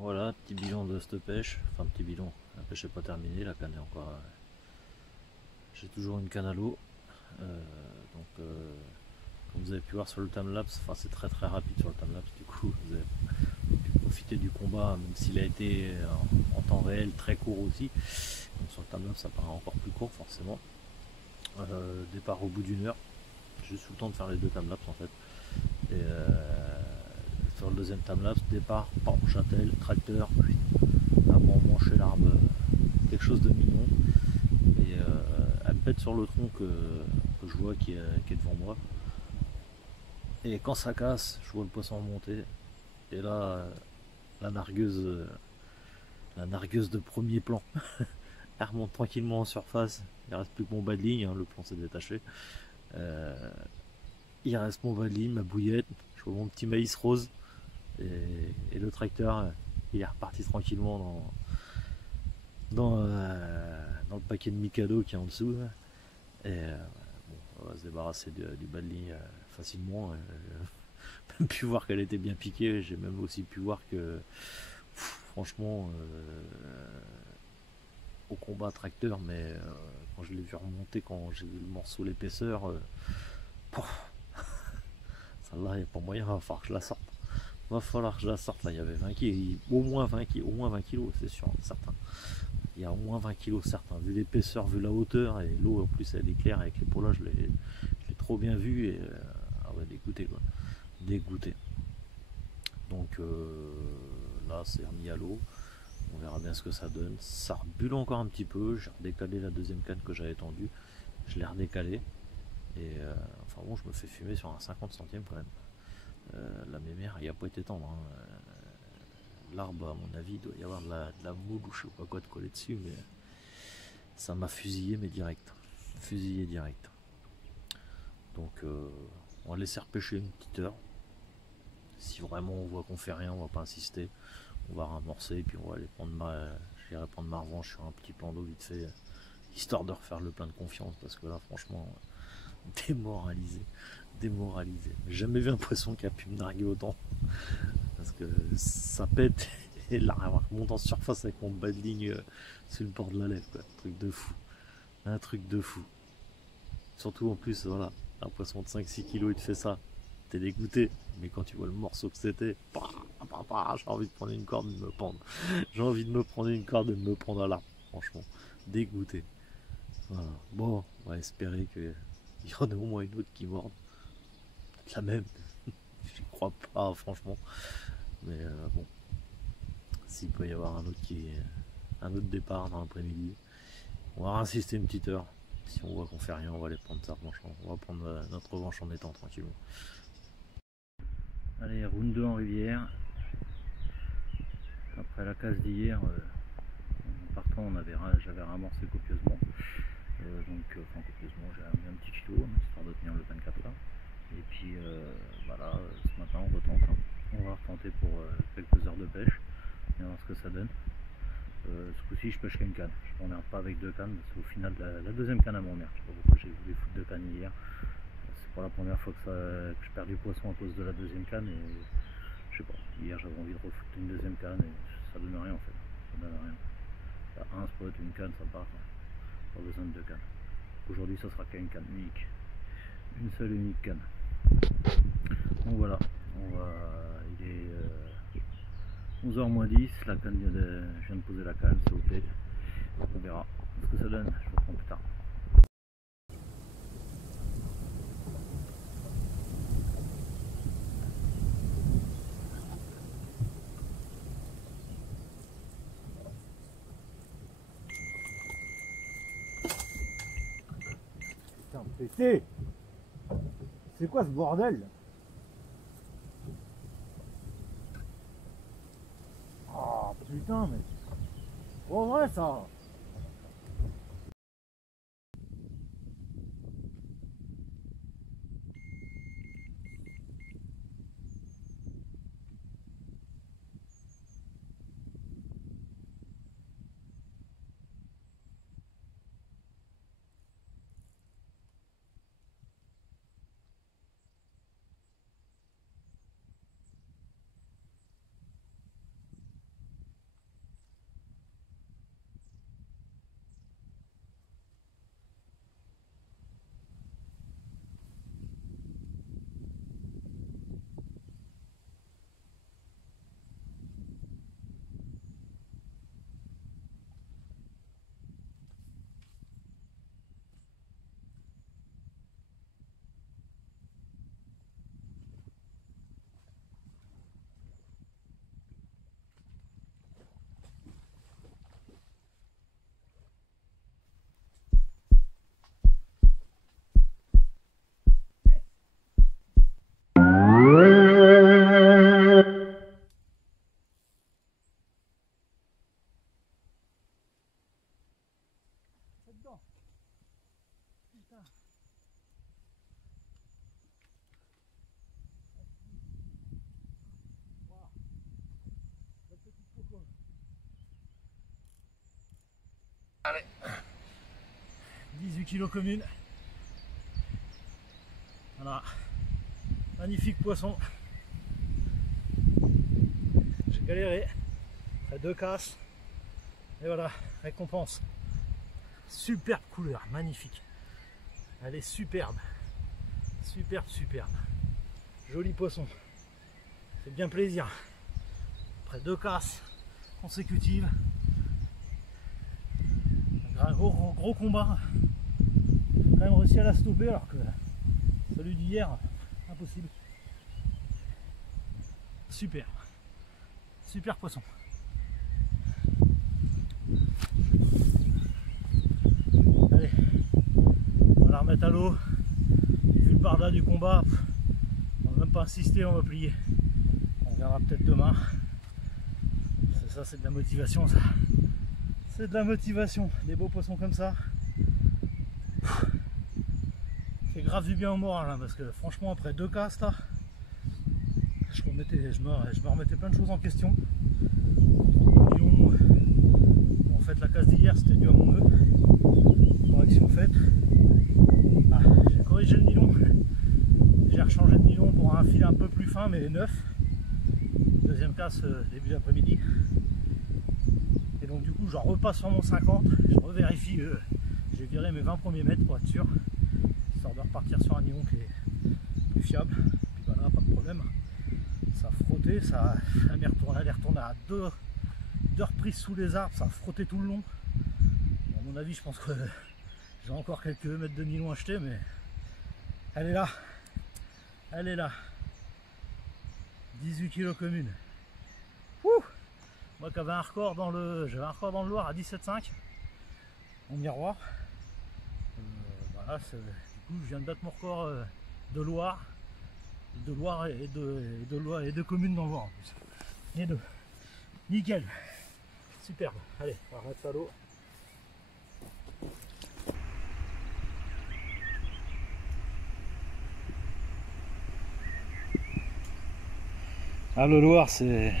Voilà, petit bilan de cette pêche. Enfin, petit bilan. La pêche n'est pas terminée, la canne est encore. J'ai toujours une canne à l'eau. Comme vous avez pu voir sur le timelapse, enfin, c'est très très rapide sur le timelapse. Du coup, vous avez pu profiter du combat, même s'il a été en temps réel très court aussi. Donc, sur le timelapse, ça paraît encore plus court, forcément. Départ au bout d'une heure. J'ai juste eu le temps de faire les deux timelapses en fait. Et sur le deuxième timelapse, départ, pam, châtel, tracteur, avant mancher l'arbre, quelque chose de mignon. Et elle me pète sur le tronc que je vois qui est devant moi. Et quand ça casse, je vois le poisson remonter. Et là, la nargueuse, euh, la nargueuse de premier plan, elle remonte tranquillement en surface. Il reste plus que mon bas de ligne, hein, le plan s'est détaché. Euh, il reste mon bas de ligne, ma bouillette, je vois mon petit maïs rose. Et le tracteur, il est reparti tranquillement dans le paquet de Mikado qui est en dessous. Et bon, on va se débarrasser du bas de ligne facilement. J'ai même pu voir qu'elle était bien piquée. J'ai même aussi pu voir que, franchement, au combat tracteur, mais quand je l'ai vu remonter, quand j'ai vu le morceau, l'épaisseur, celle-là, il n'y a pas moyen, il va falloir que je la sorte. Il va falloir que je la sorte. Là, il y avait 20 kg, au moins 20 kilos, c'est sûr, certain. Il y a au moins 20 kilos, certains. Vu l'épaisseur, vu la hauteur, et l'eau en plus elle est claire avec les polas, je l'ai trop bien vu et ah ouais, dégoûté quoi. Dégoûté. Donc là c'est remis à l'eau. On verra bien ce que ça donne. Ça rebule encore un petit peu. J'ai redécalé la deuxième canne que j'avais tendue. Je l'ai redécalé. Et enfin bon, je me fais fumer sur un 50 centimes quand même. La mémère, il n'y a pas été tendre. Hein. L'arbre, à mon avis, il doit y avoir de la moule ou je sais pas quoi de coller dessus, mais ça m'a fusillé, mais direct. Fusillé direct. Donc on va laisser repêcher une petite heure. Si vraiment on voit qu'on fait rien, on va pas insister. On va ramorcer et puis on va aller j'irai prendre ma revanche sur un petit plan d'eau vite fait, histoire de refaire le plein de confiance parce que là franchement démoralisé, démoralisé. J'ai jamais vu un poisson qui a pu me narguer autant parce que ça pète et là remonte en surface avec mon bas de ligne sur le bord de la lèvre quoi. Un truc de fou, un truc de fou. Surtout en plus voilà, un poisson de 5-6 kilos il te fait ça, t'es dégoûté. Mais quand tu vois le morceau que c'était, j'ai envie de prendre une corde et de me pendre. J'ai envie de me prendre une corde et de me prendre à l'arbre. Franchement, dégoûté. Voilà. Bon, on va espérer qu'il y en a au moins une autre qui morde. La même. J'y crois pas, franchement. Mais bon, s'il peut y avoir un autre départ dans l'après-midi, on va insister une petite heure. Si on voit qu'on fait rien, on va aller prendre sa revanche. On va prendre notre revanche en étant tranquillement. Allez, round 2 en rivière. Après la casse d'hier, en partant, j'avais ramorcé copieusement. Enfin copieusement, j'ai mis un petit kilo, hein, histoire de tenir le 24 là. Et puis voilà, ce matin on retente. Hein. On va retenter pour quelques heures de pêche. Et on va voir ce que ça donne. Ce coup-ci, je pêche qu'une canne. Je m'emmerde pas avec deux cannes. Parce qu'au final, la deuxième canne, elle m'emmerde. Je sais pas pourquoi j'ai voulu foutre deux cannes hier. C'est pas la première fois que je perds du poisson à cause de la deuxième canne. Et je sais pas. Hier, j'avais envie de refoutre une deuxième canne et ça donne rien en fait. Ça donne rien. Un spot, une canne, ça part. Pas besoin de deux cannes. Aujourd'hui, ça sera qu'une canne unique. Une seule et unique canne. Donc voilà. Il est 11h moins 10. La canne je viens de poser la canne, c'est OP. On verra ce que ça donne. Je vous reprends plus tard. Putain, pété. C'est quoi ce bordel? Ah putain, mais c'est pas vrai ça. Allez, 18 kg commune. Voilà, magnifique poisson. J'ai galéré, après 2 casses. Et voilà, récompense. Superbe couleur, magnifique. Elle est superbe. Superbe, superbe. Joli poisson. C'est bien plaisir. Après 2 casses consécutives. Un gros combat. J'ai quand même réussi à la stopper alors que celui d'hier, impossible. Super. Super poisson. Allez, on va la remettre à l'eau. Vu le barda du combat, on va même pas insister, on va plier. On verra peut-être demain. Ça, c'est de la motivation, ça. C'est de la motivation. Des beaux poissons comme ça. C'est grave du bien au moral, là, parce que franchement, après 2 castes, là, je me remettais plein de choses en question. Bon, en fait, la casse d'hier, c'était dû à mon nœud. Correction faite. Ah, j'ai corrigé le nylon. J'ai rechangé de nylon pour un fil un peu plus fin, mais neuf. Deuxième casse début d'après-midi. Et donc du coup, je repasse sur mon 50. Je revérifie. J'ai viré mes 20 premiers mètres pour être sûr. Histoire de repartir sur un nylon qui est plus fiable. Puis voilà, pas de problème. Ça a frotté, elle est retournée à deux reprises sous les arbres, ça a frotté tout le long. À mon avis, je pense que j'ai encore quelques mètres de nylon achetés, mais elle est là. Elle est là. 18 kg commune. Ouh, moi qui avais un record dans le. J'avais un record dans le Loir à 17,5 en miroir. Voilà, du coup je viens de battre mon record de Loire. De Loire et de communes dans le Loir en plus. Les deux. Nickel. Superbe. Allez, on va remettre ça à l'eau. Ah, le Loir, c'est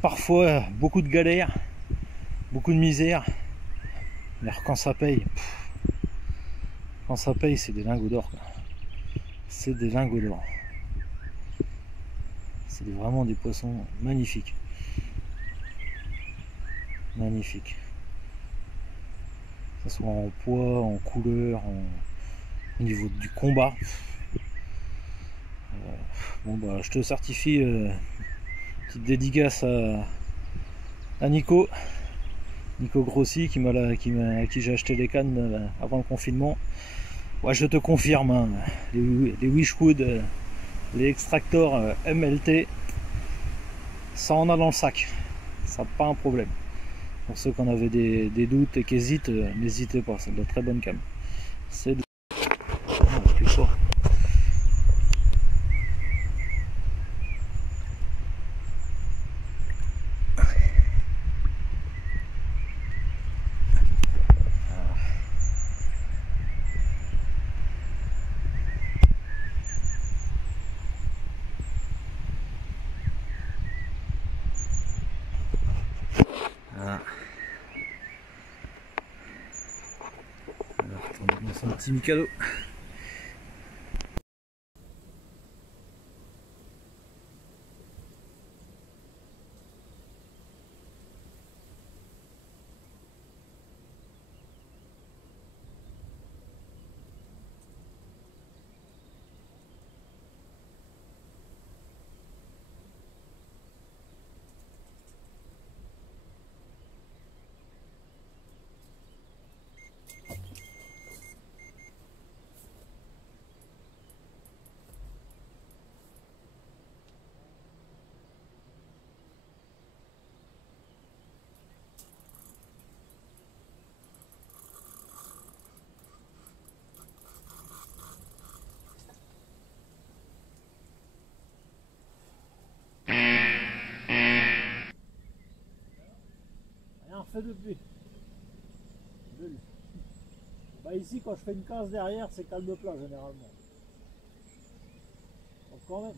parfois beaucoup de galères, beaucoup de misère. Mais quand ça paye, c'est des lingots d'or. C'est des lingots d'or. C'est vraiment des poissons magnifiques. Magnifiques. Que ce soit en poids, en couleur, au niveau du combat. Bon bah je te certifie petite dédicace à Nico Grossi à qui j'ai acheté les cannes avant le confinement. Ouais, je te confirme, hein, les Wishwood, les Extractor MLT, ça en a dans le sac, ça pas un problème. Pour ceux qui en avaient des doutes et qui hésitent, n'hésitez pas, c'est de la très bonne cam. C'est de... plus fort. Voilà. Alors, on a son petit Mikado. Fait depuis. Bah ici quand je fais une case derrière c'est calme plat généralement. Donc quand même.